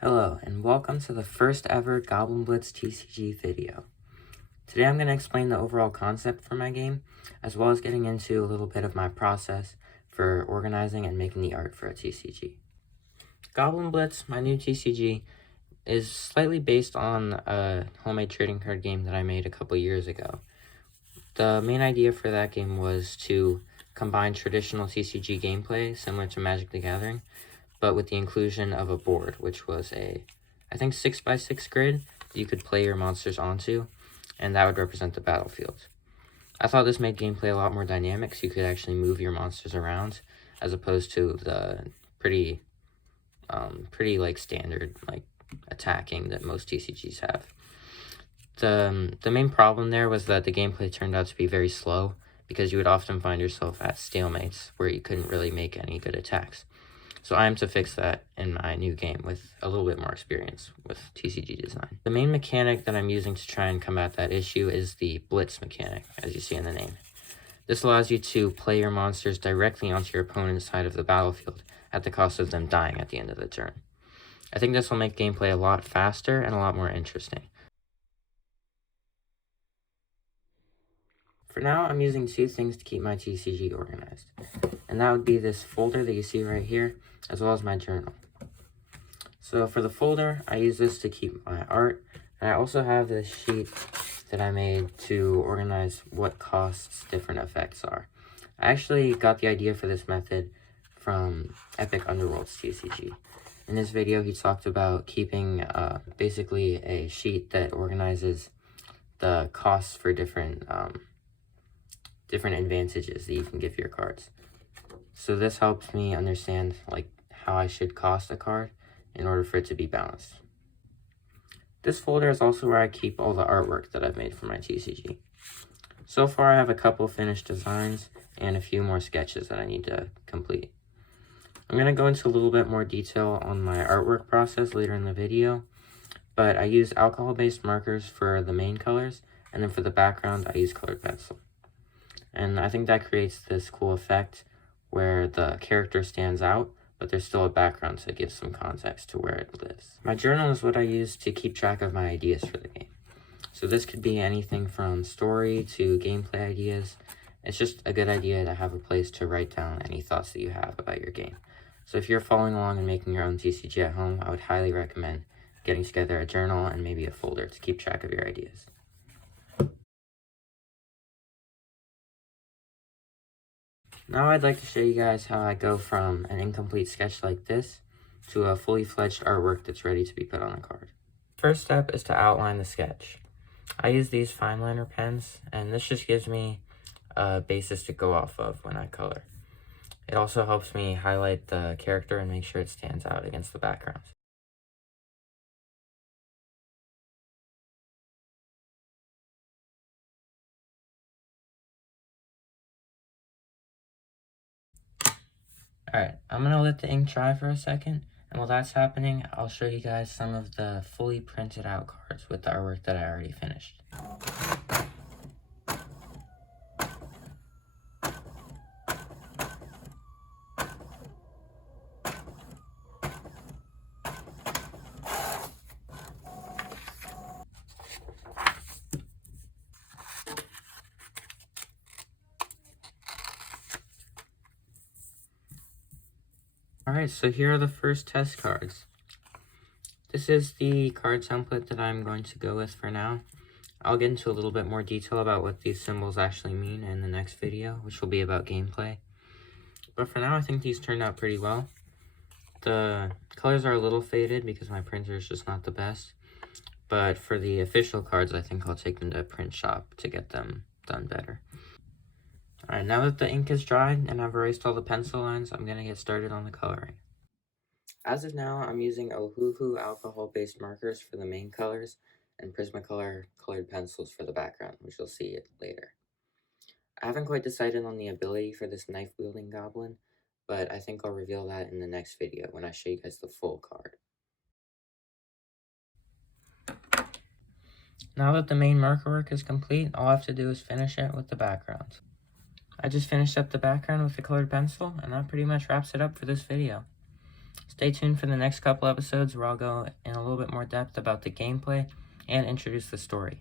Hello, and welcome to the first ever GoblinBlitz TCG video. Today I'm going to explain the overall concept for my game, as well as getting into a little bit of my process for organizing and making the art for a TCG. GoblinBlitz, my new TCG, is slightly based on a homemade trading card game that I made a couple years ago. The main idea for that game was to combine traditional TCG gameplay, similar to Magic the Gathering, but with the inclusion of a board, which was a, I think, 6x6 grid that you could play your monsters onto, and that would represent the battlefield. I thought this made gameplay a lot more dynamic, so you could actually move your monsters around, as opposed to the pretty like standard like attacking that most TCGs have. The main problem there was that the gameplay turned out to be very slow, because you would often find yourself at stalemates where you couldn't really make any good attacks. So I am to fix that in my new game with a little bit more experience with TCG design. The main mechanic that I'm using to try and combat that issue is the Blitz mechanic, as you see in the name. This allows you to play your monsters directly onto your opponent's side of the battlefield at the cost of them dying at the end of the turn. I think this will make gameplay a lot faster and a lot more interesting. For now, I'm using two things to keep my TCG organized, and that would be this folder that you see right here, as well as my journal. So for the folder, I use this to keep my art, and I also have this sheet that I made to organize what costs different effects are. I actually got the idea for this method from Epic Underworld's TCG. In this video, he talked about keeping basically a sheet that organizes the costs for different advantages that you can give your cards. So this helps me understand like how I should cost a card in order for it to be balanced. This folder is also where I keep all the artwork that I've made for my TCG. So far I have a couple finished designs and a few more sketches that I need to complete. I'm going to go into a little bit more detail on my artwork process later in the video, but I use alcohol-based markers for the main colors, and then for the background I use colored pencil. And I think that creates this cool effect where the character stands out, but there's still a background to give some context to where it lives. My journal is what I use to keep track of my ideas for the game. So this could be anything from story to gameplay ideas. It's just a good idea to have a place to write down any thoughts that you have about your game. So if you're following along and making your own TCG at home, I would highly recommend getting together a journal and maybe a folder to keep track of your ideas. Now I'd like to show you guys how I go from an incomplete sketch like this to a fully fledged artwork that's ready to be put on a card. First step is to outline the sketch. I use these fine liner pens, and this just gives me a basis to go off of when I color. It also helps me highlight the character and make sure it stands out against the background. Alright, I'm going to let the ink dry for a second, and while that's happening, I'll show you guys some of the fully printed out cards with the artwork that I already finished. Alright, so here are the first test cards. This is the card template that I'm going to go with for now. I'll get into a little bit more detail about what these symbols actually mean in the next video, which will be about gameplay. But for now, I think these turned out pretty well. The colors are a little faded because my printer is just not the best. But for the official cards, I think I'll take them to a print shop to get them done better. Alright, now that the ink is dried and I've erased all the pencil lines, I'm going to get started on the coloring. As of now, I'm using Ohuhu alcohol-based markers for the main colors and Prismacolor colored pencils for the background, which you'll see later. I haven't quite decided on the ability for this knife-wielding goblin, but I think I'll reveal that in the next video when I show you guys the full card. Now that the main marker work is complete, all I have to do is finish it with the background. I just finished up the background with the colored pencil, and that pretty much wraps it up for this video. Stay tuned for the next couple episodes where I'll go in a little bit more depth about the gameplay and introduce the story.